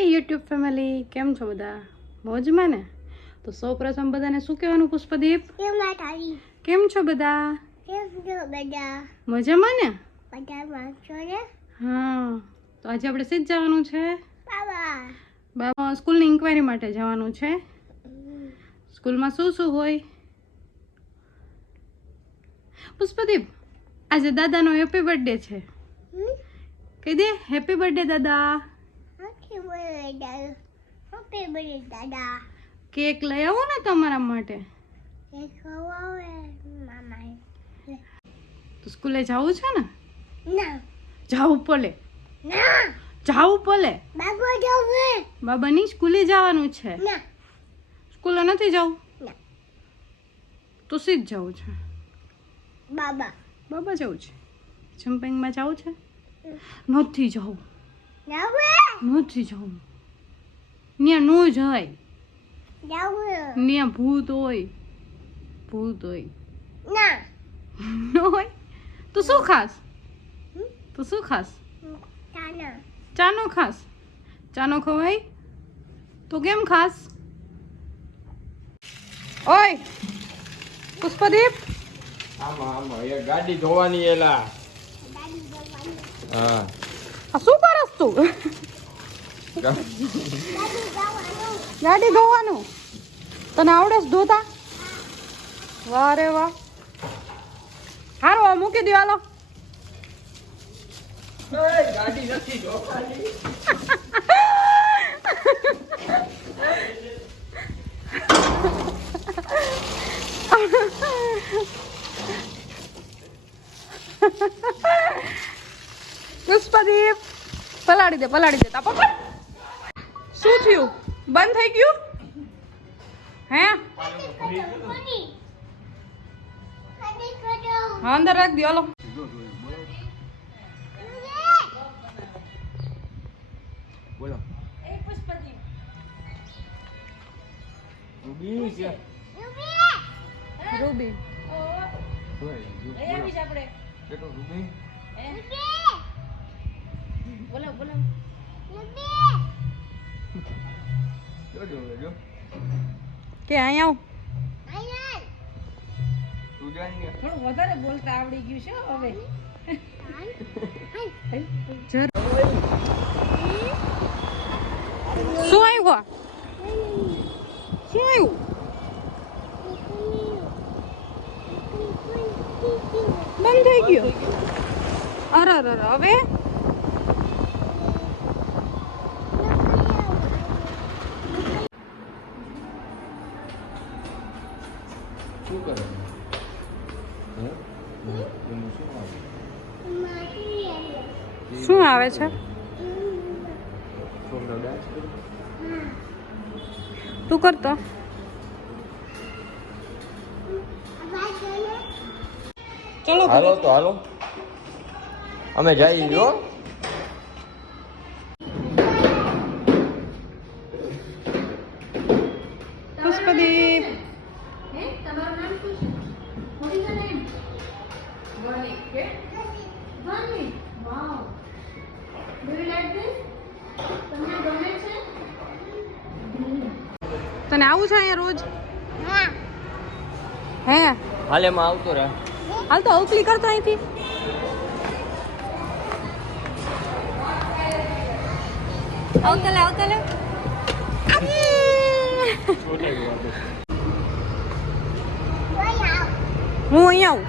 હાય YouTube family, કેમ છો બધા? મોજમાં ને? તો સૌપ્રથમ બધાને શું કહેવાનું પુષ્પદીપ? કેમ છો બધા? મજામાં ને? હા, તો આજે આપણે સીધ જવાનું છે બાબા સ્કૂલની ઇન્ક્વાયરી માટે જવાનું છે. સ્કૂલમાં શું શું હોય? પુષ્પદીપ, આજે દાદાનો હેપી બર્થડે છે. કહી દે હેપી બર્થડે દાદા. કેક લઈ આવો ને તમારા માટે. તો સ્કૂલે જવું છે ને? જાવું પડે. જાવું પડે. બાબાની સ્કૂલે જવાનું છે. સ્કૂલે નથી જવું? તો સીધ જવું છે. બાબા જવું છે. જમ્પિંગમાં જવું છે? નથી જવું. નથી જવું. ત્યાં નો જાય. ત્યાં ભૂત હોય. ભૂત હોય. ન હોય તો શું ખાસ? તો શું ખાસ? ચાનો ખાસ? ચાનો ખવાય? તો કેમ ખાસ? ઓય પુષ્પદીપ, આમાં એ ગાડી ધોવાની એલા. હા, આ શું કરસ તું? ગાડી ધોવાનું તને આવડે છે ધોતા? વાહ રે વાહ. હારો મૂકી દો હાલો. ગાડી નથી ધોવાની. પુષ્પદીપ પલાડી દે તા પકડ. શું થયું? બંધ થઈ ગયું? હે હા, અંદર રાખ દો હાલો. બોલો. રૂબી છે. રૂબી કેટલો રૂબી? બોલો જો કે અહીંયા આવ. તું જાણી ગયા. થોડું વધારે બોલતા આવડી ગયું છે હવે. શું આવ્યું? શું આવ્યું? બંધ થઈ ગયું. અરે હવે શું કરે? શું આવે છે? તું કરતો ચલો હાલો તો હાલો, અમે જઈએ જો. પુષ્પદીપ, તને આવું છે અહીંયા રોજ? હે હાલે માં આવતો રહે. હાલ તો અવકલી કરતો અહીંથી. આવતલે હું અહીંયા આવું.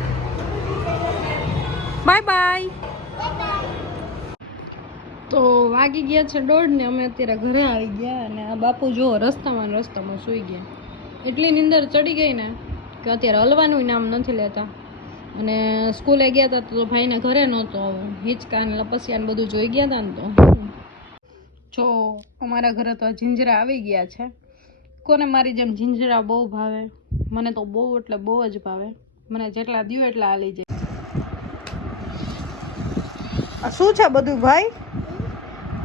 Bye bye. તો વાગી ગયા છે 1:30 ને અમે અત્યારે ઘરે આવી ગયા. અને આ બાપુ જો રસ્તામાં સૂઈ ગયા. એટલી નીંદર ચડી ગઈ ને કે અત્યારે હલવાનું નામ નથી લેતા. અને સ્કૂલે ગયા હતા તો ભાઈને ઘરે નહોતો. હિંચકા ને લપસિયા ને બધું જોઈ ગયા હતા ને તો જો અમારા ઘરે તો જીંજરા આવી ગયા છે. કોને મારી જેમ જીંજરા બહુ ભાવે? મને તો બહુ એટલે બહુ જ ભાવે. મને જેટલા દ્યો એટલા હાલી જાય. આ શું છે બધું ભાઈ?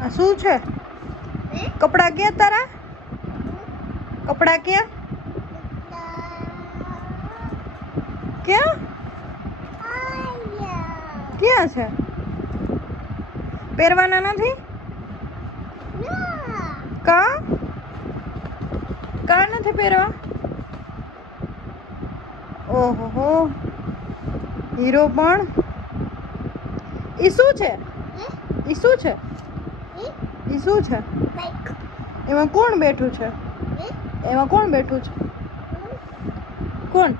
આ શું છે? કપડા ક્યાં તારા? કપડા ક્યાં? ક્યાં છે? પહેરવાના નથી? કા નથી પહેરવા? ઓહો હીરો પણ. ઈ શું છે? ઈ શું છે? ઈ શું છે? એમાં કોણ બેઠું છે? એમાં કોણ બેઠું છે? કોણ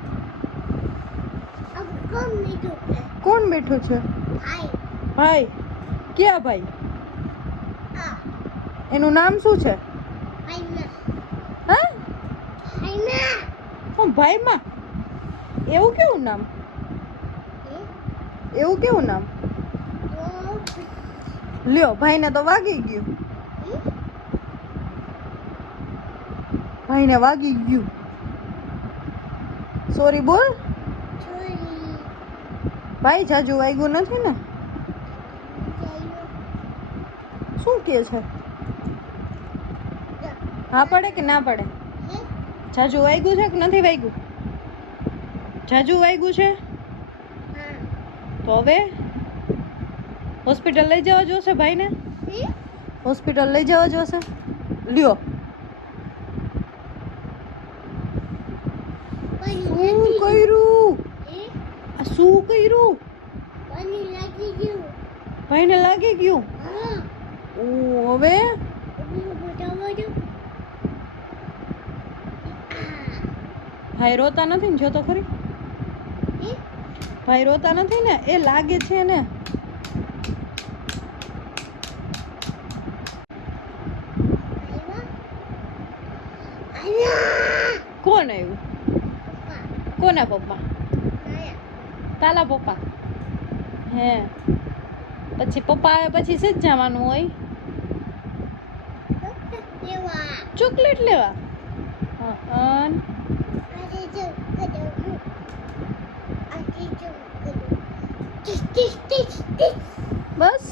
કોણ બેઠું છે? ભાઈ. ક્યાં ભાઈ? એનું નામ શું છે? હા હું ભાઈમાં. એવું કેવું નામ? એવું કેવું નામ? લ્યો ભાઈને તો વાગી ગયું. ભાઈને વાગી ગયું. સોરી બોલ. ભાઈ જાજુ વાગ્યું નથી ને? શું કે છે? હા પડે કે ના પડે? જાજુ વાગ્યું છે કે નથી વાગ્યું? જાજુ વાગ્યું છે તો હવે હોસ્પિટલ લઈ જવા જોશે ભાઈને. હોસ્પિટલ લઈ જવા જોશે. લ્યો શું કર્યું? શું કર્યું? ભાઈને લાગી ગયું. હવે ભાઈ રોતા નથી ને? જો તો ખરી ભાઈ રોતા નથી ને? એ લાગે છે ને. કોણ આવ્યું? કોના પપ્પા? તાલા પપ્પા. હે પછી પપ્પા આવે પછી જ જવાનું હોય? ચોકલેટ લેવા. હા બસ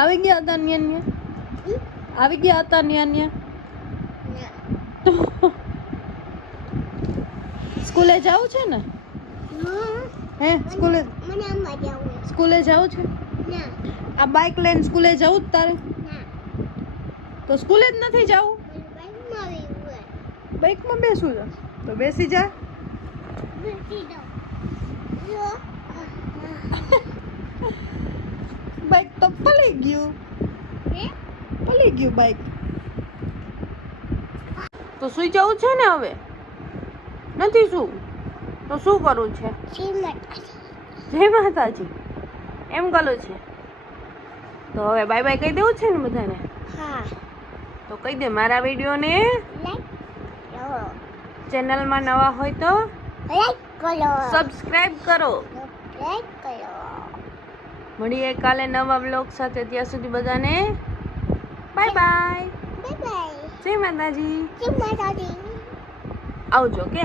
આવી ગયા હતા ન્યા? આવી ગયા હતા ન્યા? સ્કૂલે જાવું છે ને? હે સ્કૂલે જાવું છે? આ બાઇક લઈને સ્કૂલે જવું જ તારે? તો સ્કૂલે જ નથી જાવું? બાઇકમાં બેસું છે તો બેસી જા. બાઇક તો પડી ગયું. પડી ગયું બાઇક. તો સુઈ જવું છે ને હવે? નથી શું? તો શું કરવું છે? જય માતાજી એમ કરું છે? તો હવે બાય બાય કહી દેવું છે ને બધાને? તો કહી દે મારા વિડીયોને ચેનલમાં નવા હોય તો સબસ્ક્રાઇબ કરો. મળીએ કાલે નવા બ્લોગ સાથે. ત્યાં સુધી બધાને બાય બાય. જય માતાજી. આવજો કે.